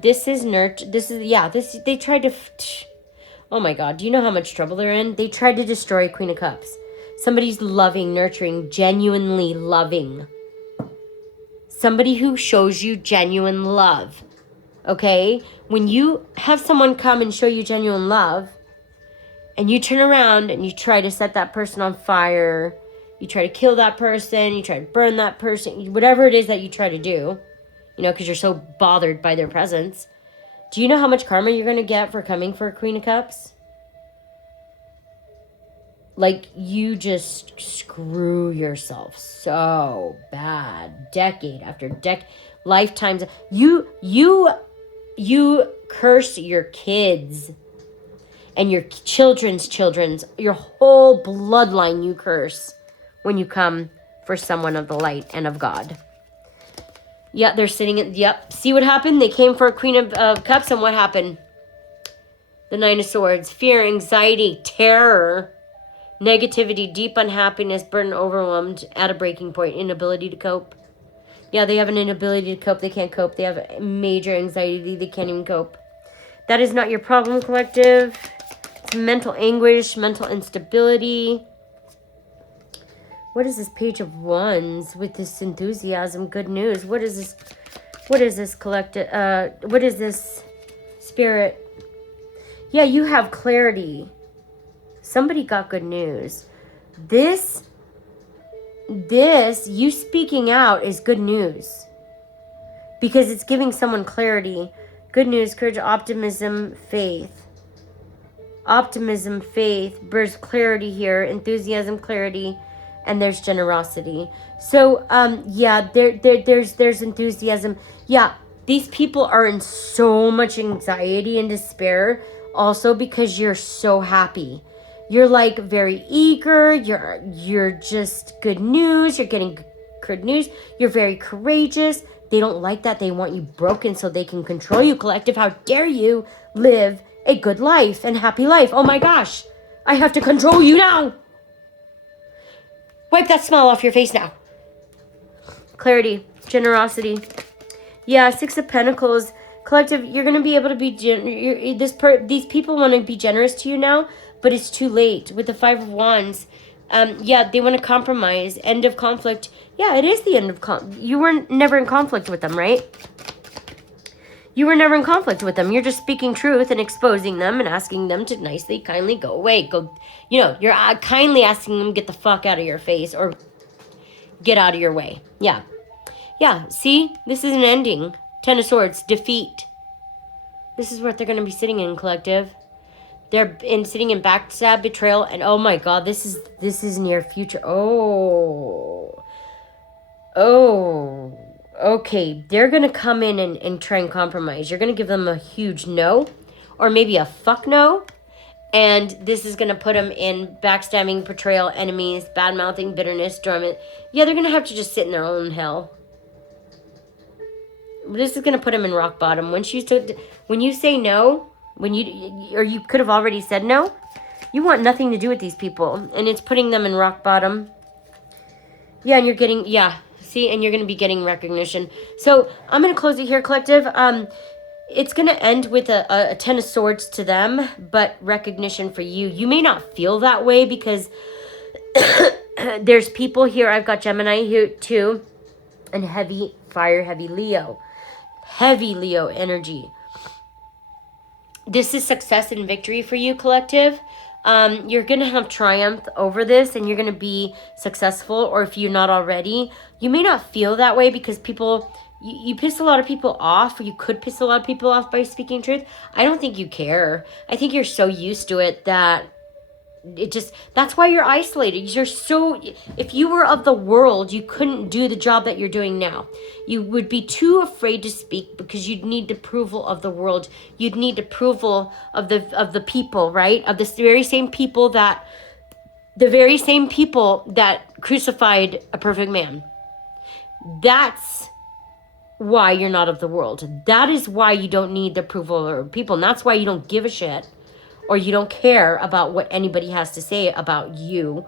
This is nurture. This is, yeah, this, they tried to, Oh my God, do you know how much trouble they're in? They tried to destroy Queen of Cups. Somebody's loving, nurturing, genuinely loving. Somebody who shows you genuine love. Okay? When you have someone come and show you genuine love, and you turn around and you try to set that person on fire, you try to kill that person, you try to burn that person, whatever it is that you try to do, because you're so bothered by their presence. Do you know how much karma you're going to get for coming for a Queen of Cups? Like, you just screw yourself so bad. Decade after decade. Lifetimes. You curse your kids. And your children's, your whole bloodline you curse when you come for someone of the light and of God. Yeah, they're sitting at, yep. See what happened? They came for a Queen of Cups, and what happened? The Nine of Swords. Fear, anxiety, terror, negativity, deep unhappiness, burden, overwhelmed, at a breaking point, inability to cope. Yeah, they have an inability to cope. They can't cope. They have major anxiety. They can't even cope. That is not your problem, collective. It's mental anguish, mental instability. What is this Page of Wands with this enthusiasm, good news? What is this? What is this collective? What is this, Spirit? Yeah, you have clarity. Somebody got good news. This, you speaking out is good news. Because it's giving someone clarity. Good news, courage, optimism, faith. Optimism, faith, there's clarity here, enthusiasm, clarity, and there's generosity. So, yeah, there's enthusiasm. Yeah, these people are in so much anxiety and despair, also because you're so happy. You're like very eager. You're just good news. You're getting good news. You're very courageous. They don't like that. They want you broken so they can control you, collective. How dare you live a good life and happy life? Oh my gosh, I have to control you now. Wipe that smile off your face now. Clarity, generosity. Yeah, Six of Pentacles. Collective, you're going to be able to be... these people want to be generous to you now, but it's too late. With the Five of Wands, yeah, they want to compromise. End of conflict. Yeah, it is the end of you were never in conflict with them, right? You were never in conflict with them. You're just speaking truth and exposing them and asking them to nicely, kindly go away. You're kindly asking them to get the fuck out of your face or get out of your way. Yeah. Yeah, see? This is an ending. Ten of Swords, defeat. This is what they're going to be sitting in, collective. They're sitting in backstab, betrayal, and oh my God, this is near future. Oh, okay, they're going to come in and try and compromise. You're going to give them a huge no, or maybe a fuck no, and this is going to put them in backstabbing, betrayal, enemies, bad-mouthing, bitterness, drama. Yeah, they're going to have to just sit in their own hell. This is going to put them in rock bottom. When you say no, you could have already said no, you want nothing to do with these people, and it's putting them in rock bottom. Yeah, and you're getting, yeah, see, and you're going to be getting recognition. So I'm going to close it here, collective. It's going to end with a Ten of Swords to them, but recognition for you. You may not feel that way because there's people here. I've got Gemini here too, and heavy fire, heavy Leo energy. This is success and victory for you, collective. You're going to have triumph over this, and you're going to be successful, or if you're not already, you may not feel that way because you piss a lot of people off, or you could piss a lot of people off by speaking truth. I don't think you care. I think you're so used to it that that's why you're isolated. If you were of the world, you couldn't do the job that you're doing now. You would be too afraid to speak because you'd need the approval of the world. You'd need approval of the people, right? Of the very same people that crucified a perfect man. That's why you're not of the world. That is why you don't need the approval of people. And that's why you don't give a shit. Or you don't care about what anybody has to say about you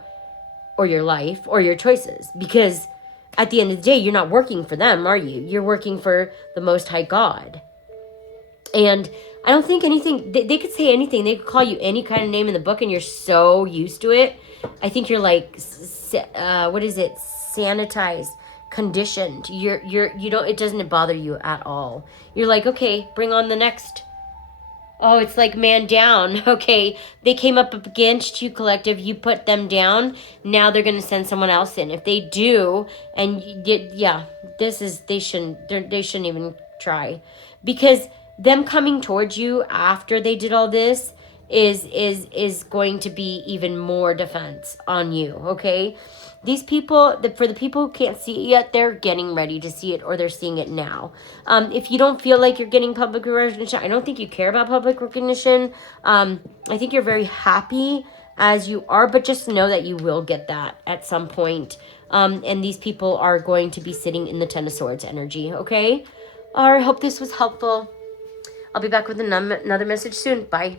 or your life or your choices. Because at the end of the day, you're not working for them, are you? You're working for the Most High God. And I don't think anything, they could say anything. They could call you any kind of name in the book and you're so used to it. I think you're like, what is it? Sanitized, conditioned. You don't, it doesn't bother you at all. You're like, okay, bring on the next. Oh, it's like man down. Okay, they came up against you, collective. You put them down. Now they're gonna send someone else in. If they do, and yeah, they shouldn't even try, because them coming towards you after they did all this is going to be even more defense on you. Okay, these people, for the people who can't see it yet, they're getting ready to see it, or they're seeing it now. If you don't feel like you're getting public recognition, I don't think you care about public recognition. I think you're very happy as you are, but just know that you will get that at some point. And these people are going to be sitting in the Ten of Swords energy, okay? All right, hope this was helpful. I'll be back with another message soon. Bye.